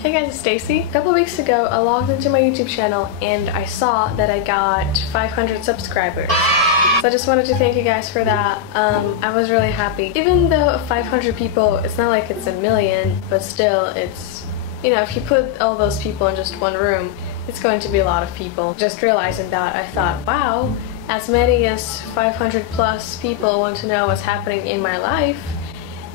Hey guys, it's Stacy. A couple weeks ago, I logged into my YouTube channel and I saw that I got 500 subscribers. So I just wanted to thank you guys for that. I was really happy. Even though 500 people, it's not like it's a million, but still it's, you know, if you put all those people in just one room, it's going to be a lot of people. Just realizing that, I thought, wow, as many as 500 plus people want to know what's happening in my life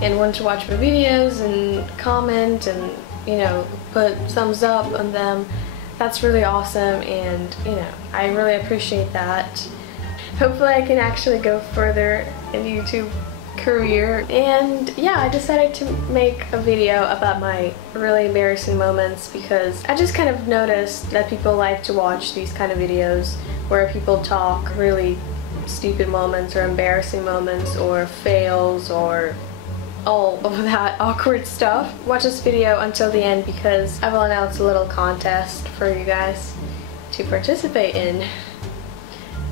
and want to watch my videos and comment and, you know, put thumbs up on them. That's really awesome, and you know, I really appreciate that. Hopefully I can actually go further in the YouTube career. And yeah, I decided to make a video about my really embarrassing moments because I just kind of noticed that people like to watch these kind of videos where people talk really stupid moments or embarrassing moments or fails or all of that awkward stuff. Watch this video until the end because I will announce a little contest for you guys to participate in.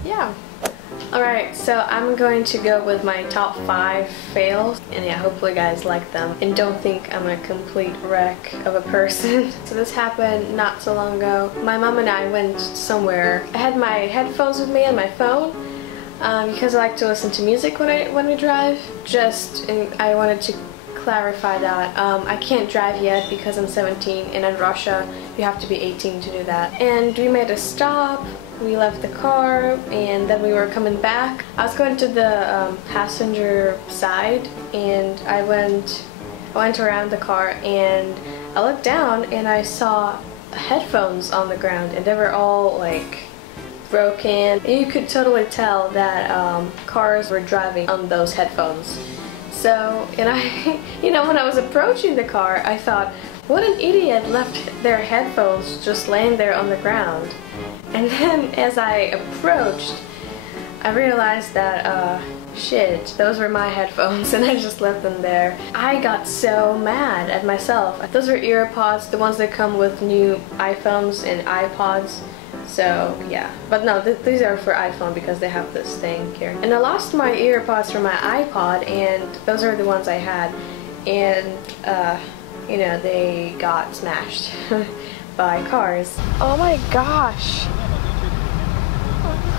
Yeah. Alright, so I'm going to go with my top 5 fails, and yeah, hopefully you guys like them and don't think I'm a complete wreck of a person. So this happened not so long ago. My mom and I went somewhere. I had my headphones with me and my phone because I like to listen to music when we drive. I wanted to clarify that I can't drive yet because I'm 17, and in Russia you have to be 18 to do that. And we made a stop. We left the car and then we were coming back. I was going to the passenger side, and I went around the car and I looked down and I saw headphones on the ground, and they were all like broken. You could totally tell that cars were driving on those headphones. So, and I, you know, when I was approaching the car, I thought, what an idiot left their headphones just laying there on the ground. And then as I approached, I realized that, shit, those were my headphones and I just left them there. I got so mad at myself. Those are EarPods, the ones that come with new iPhones and iPods. So yeah, but no, these are for iPhone because they have this thing here. And I lost my EarPods from my iPod, and those are the ones I had. And, you know, they got smashed by cars. Oh my gosh.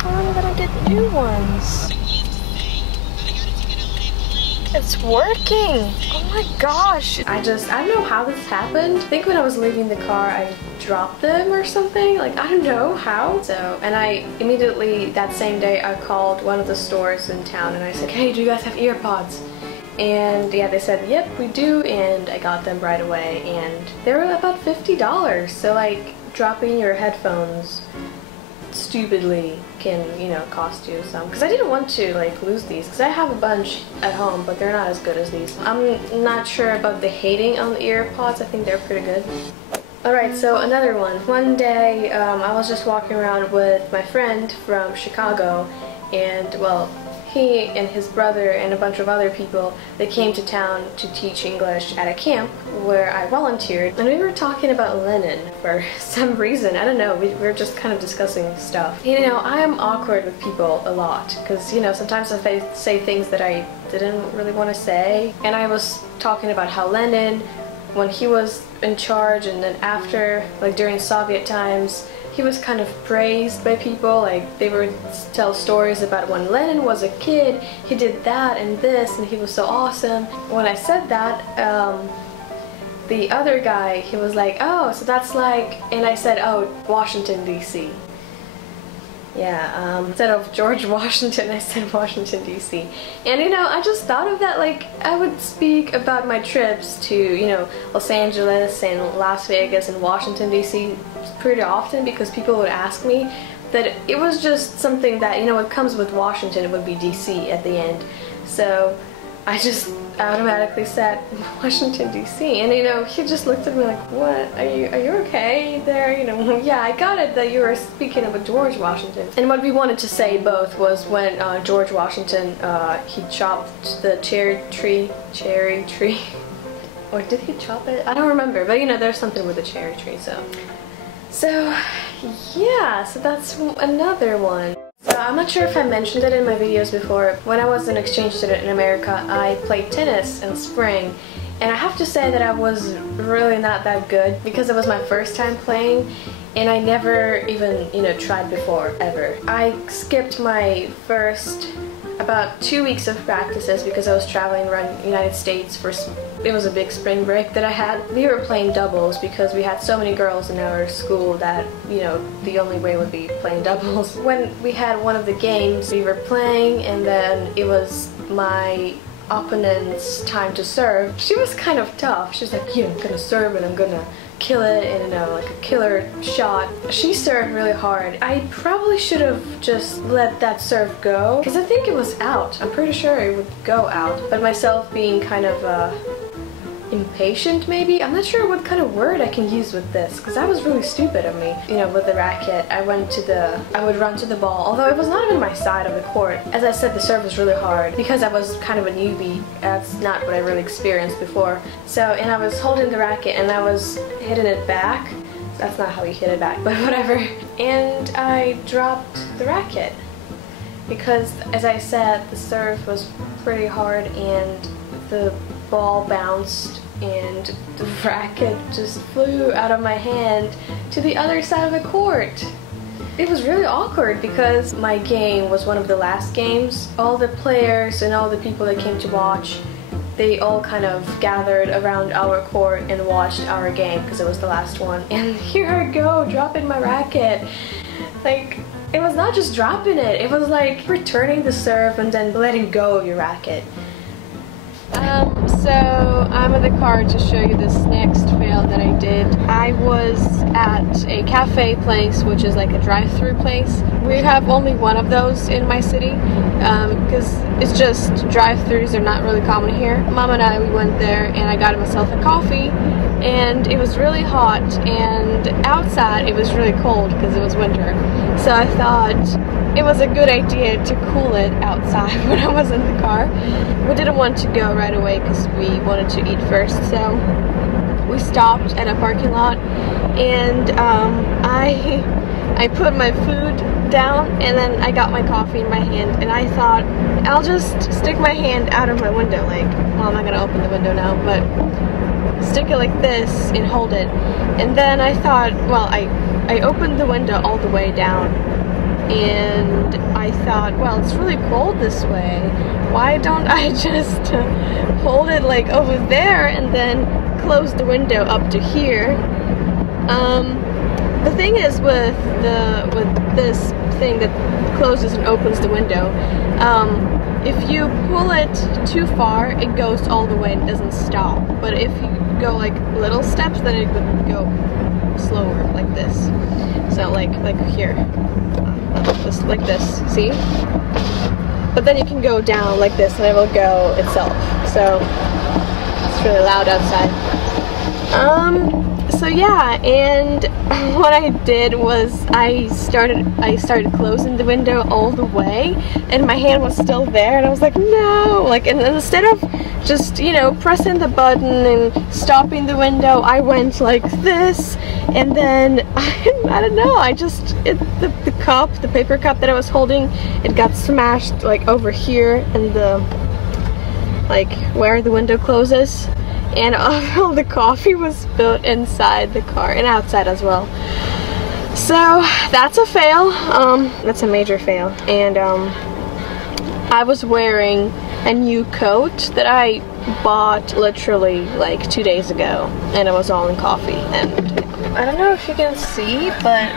How am I gonna get new ones? It's working! Oh my gosh! I don't know how this happened. I think when I was leaving the car, I dropped them or something. Like, I don't know how. So, and I immediately, that same day, I called one of the stores in town and I said, hey, do you guys have EarPods? And yeah, they said, yep, we do, and I got them right away. And they were about $50. So like, dropping your headphones stupidly can, you know, cost you some. Because I didn't want to like lose these because I have a bunch at home, but they're not as good as these. I'm not sure about the hating on the EarPods. I think they're pretty good. Alright, so another one. One day I was just walking around with my friend from Chicago, and well, he and his brother and a bunch of other people, they came to town to teach English at a camp where I volunteered, and we were talking about Lenin for some reason. I don't know, we were just kind of discussing stuff. You know, I am awkward with people a lot because, you know, sometimes I say things that I didn't really want to say, and I was talking about how Lenin, when he was in charge and then after, like during Soviet times, he was kind of praised by people. Like, they would tell stories about when Lenin was a kid, he did that and this and he was so awesome. When I said that, the other guy, he was like, oh, so that's like, and I said, oh, Washington DC. Yeah, instead of George Washington, I said Washington DC. And you know, I just thought of that, like, I would speak about my trips to, you know, Los Angeles and Las Vegas and Washington DC pretty often because people would ask me that it was just something that, you know, what comes with Washington, it would be DC at the end. So I just automatically said Washington DC, and you know, he just looked at me like, what, are you okay there? You know, yeah, I got it that you were speaking about George Washington. And what we wanted to say both was when George Washington, he chopped the cherry tree, or did he chop it? I don't remember, but you know, there's something with the cherry tree, so yeah, so that's another one. So I'm not sure if I mentioned it in my videos before. When I was an exchange student in America, I played tennis in spring, And I have to say that I was really not that good because it was my first time playing and I never even, tried before, ever. I skipped my first about 2 weeks of practices because I was traveling around the United States for, it was a big spring break that I had. We were playing doubles because we had so many girls in our school that, the only way would be playing doubles. When we had one of the games, we were playing and then it was my opponent's time to serve. She was kind of tough. She's like, yeah, I'm gonna serve and I'm gonna kill it, and like a killer shot. She served really hard. I probably should have just let that serve go because I think it was out. I'm pretty sure it would go out, but myself being kind of impatient maybe. I'm not sure what kind of word I can use with this because that was really stupid of me. With the racket, I would run to the ball, although it was not even my side of the court. As I said, the serve was really hard because I was kind of a newbie. That's not what I really experienced before. And I was holding the racket and I was hitting it back. That's not how you hit it back, but whatever. And I dropped the racket because, as I said, the serve was pretty hard and the ball bounced and the racket just flew out of my hand to the other side of the court. It was really awkward because my game was one of the last games. All the players and all the people that came to watch, they all kind of gathered around our court and watched our game because it was the last one. And here I go, dropping my racket. Like, it was not just dropping it, it was like returning the serve and then letting go of your racket. So I'm in the car to show you this next fail that I did. I was at a cafe place, which is like a drive-through place. We have only one of those in my city because it's just drive-throughs are not really common here. Mom and I, we went there and I got myself a coffee and it was really hot and outside it was really cold because it was winter. So I thought it was a good idea to cool it outside when I was in the car. We didn't want to go right away because we wanted to eat first, so we stopped at a parking lot and I put my food down and then I got my coffee in my hand and I thought I'll just stick my hand out of my window, like, well, I'm not gonna open the window now, but stick it like this and hold it. And then I thought, well, I opened the window all the way down and I thought, well, it's really cold this way. Why don't I just hold it like over there and then close the window up to here? The thing is with this thing that closes and opens the window, if you pull it too far, it goes all the way and doesn't stop. But if you go like little steps, then it would go slower, like this. So like here. Just like this, see? But then you can go down like this and it will go itself. So it's really loud outside. So yeah, and what I did was I started closing the window all the way and my hand was still there and I was like, no, like, and instead of just, pressing the button and stopping the window, I went like this and then I don't know, the paper cup that I was holding, it got smashed like over here in the, like where the window closes, and all the coffee was spilled inside the car and outside as well. So that's a fail. That's a major fail. And I was wearing a new coat that I bought literally like 2 days ago, and it was all in coffee. And I don't know if you can see, but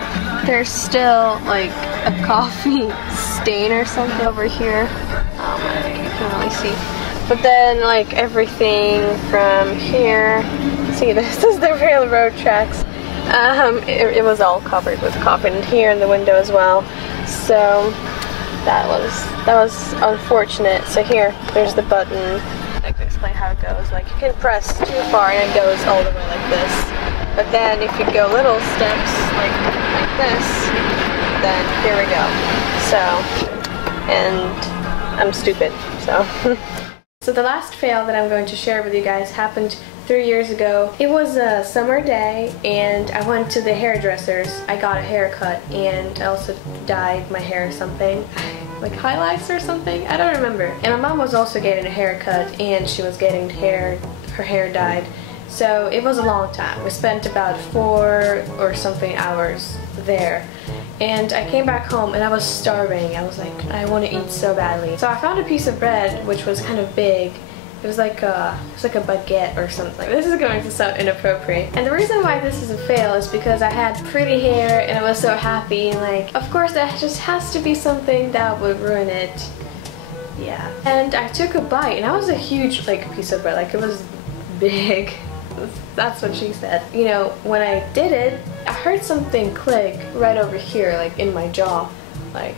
there's still like a coffee stain or something over here. You can't really see. But then like everything from here, see, this is the railroad tracks. It was all covered with coffee, and here in the window as well. So that was unfortunate. So here, there's the button. I can explain how it goes. Like, you can press too far and it goes all the way like this. But then if you go little steps like this, then here we go. So, and I'm stupid, so. So the last fail that I'm going to share with you guys happened 3 years ago. It was a summer day and I went to the hairdressers. I got a haircut and I also dyed my hair or something. Like highlights or something? I don't remember. And my mom was also getting a haircut and she was getting her her hair dyed. So it was a long time. We spent about 4 or something hours there. And I came back home and I was starving. I was like, I want to eat so badly. So I found a piece of bread which was kind of big. It was like a baguette or something. This is going to sound inappropriate. And the reason why this is a fail is because I had pretty hair and I was so happy, and like, of course that just has to be something that would ruin it. Yeah. And I took a bite, and that was a huge like piece of bread. Like, it was big. That's what she said. You know, when I did it, I heard something click right over here, like in my jaw. Like,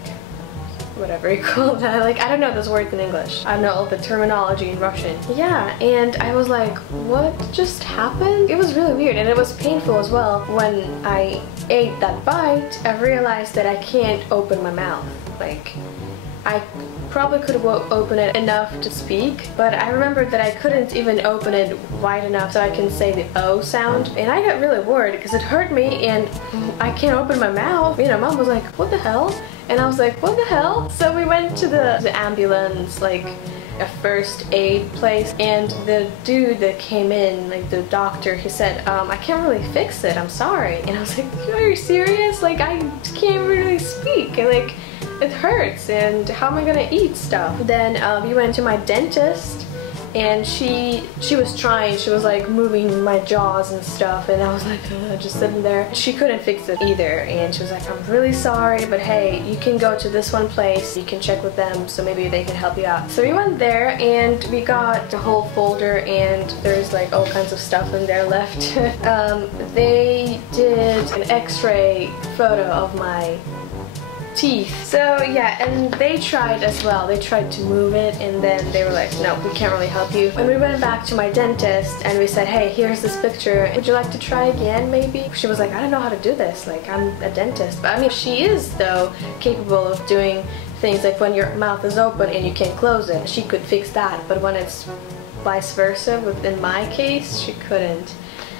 whatever you call that. Like, I don't know those words in English. I don't know all the terminology in Russian. Yeah, and I was like, what just happened? It was really weird, and it was painful as well. When I ate that bite, I realized that I can't open my mouth. Like, I probably could have opened it enough to speak, but I remembered that I couldn't even open it wide enough so I can say the O sound. And I got really worried because it hurt me and I can't open my mouth. You know, Mom was like, what the hell? And I was like, what the hell? So we went to the ambulance, like a first aid place, and the dude that came in, like the doctor, he said, I can't really fix it, I'm sorry. And I was like, are you serious? Like, I can't really speak, and like, it hurts, and how am I gonna eat stuff? Then we went to my dentist, and she was trying, she was like moving my jaws and stuff, and I was like just sitting there. She couldn't fix it either, and she was like, I'm really sorry, but hey, you can go to this one place, you can check with them, so maybe they can help you out. So we went there, and we got the whole folder, and there's like all kinds of stuff in there left. They did an x-ray photo of my teeth. So yeah, and they tried as well. They tried to move it, and then they were like, no, we can't really help you. When we went back to my dentist and we said, hey, here's this picture, would you like to try again maybe? She was like, I don't know how to do this, like, I'm a dentist. But I mean, she is though capable of doing things like when your mouth is open and you can't close it. She could fix that, but when it's vice versa, in my case, she couldn't.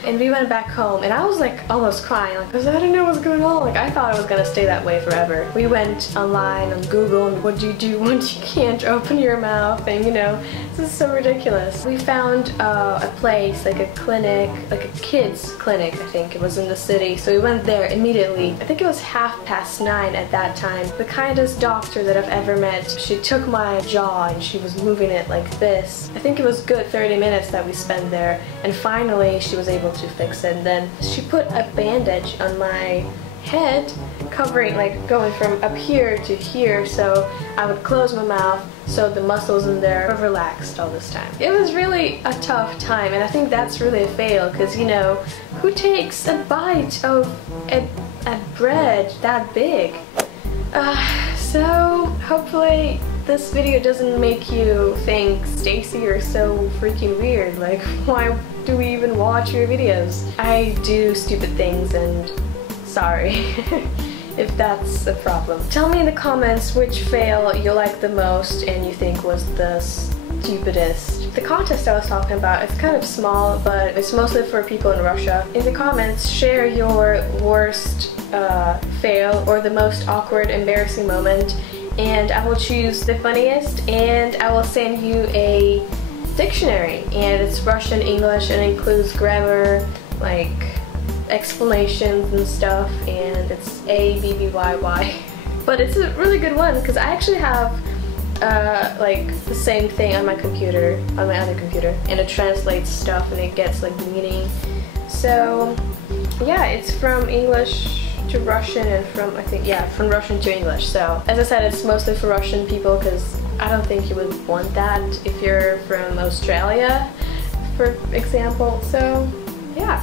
And we went back home, and I was like almost crying, like, because I don't know what's going on. Like, I thought it was gonna stay that way forever. We went online on Google, and what do you do once you can't open your mouth? And you know, this is so ridiculous. We found a place, like a clinic, like a kids clinic, I think it was in the city. So we went there immediately. I think it was 9:30 at that time. The kindest doctor that I've ever met. She took my jaw and she was moving it like this. I think it was good 30 minutes that we spent there, and finally she was able to fix it. And then she put a bandage on my head, covering, like going from up here to here, so I would close my mouth so the muscles in there were relaxed all this time. It was really a tough time, and I think that's really a fail, because you know, who takes a bite of a bread that big? So hopefully this video doesn't make you think, Stacy, you're so freaking weird, like why do we even watch your videos? I do stupid things, and sorry if that's a problem. Tell me in the comments which fail you like the most and you think was the stupidest. The contest I was talking about, it's kind of small, but it's mostly for people in Russia. In the comments, share your worst fail or the most awkward, embarrassing moment, and I will choose the funniest, and I will send you a dictionary, and it's Russian English and includes grammar, like explanations and stuff, and it's ABBYY. But it's a really good one, because I actually have like the same thing on my computer, on my other computer, and it translates stuff and it gets like meaning. So yeah, it's from English to Russian, and from, I think, yeah, from Russian to English. So as I said, it's mostly for Russian people, because I don't think you would want that if you're from Australia, for example. So yeah,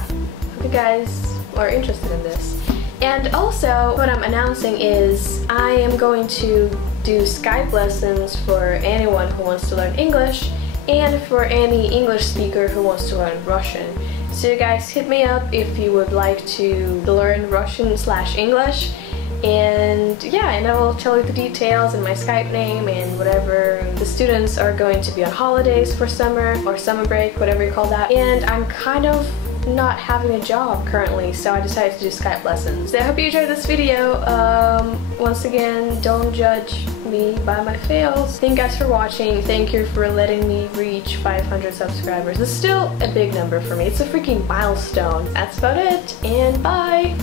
hope you guys are interested in this. And also, what I'm announcing is I am going to do Skype lessons for anyone who wants to learn English, and for any English speaker who wants to learn Russian. So you guys hit me up if you would like to learn Russian/English, and yeah, and I will tell you the details and my Skype name and whatever. The students are going to be on holidays for summer, or summer break, whatever you call that, and I'm kind of not having a job currently, so I decided to do Skype lessons. So I hope you enjoyed this video. Once again, don't judge me by my fails. Thank you guys for watching. Thank you for letting me reach 500 subscribers. It's still a big number for me. It's a freaking milestone. That's about it, and bye!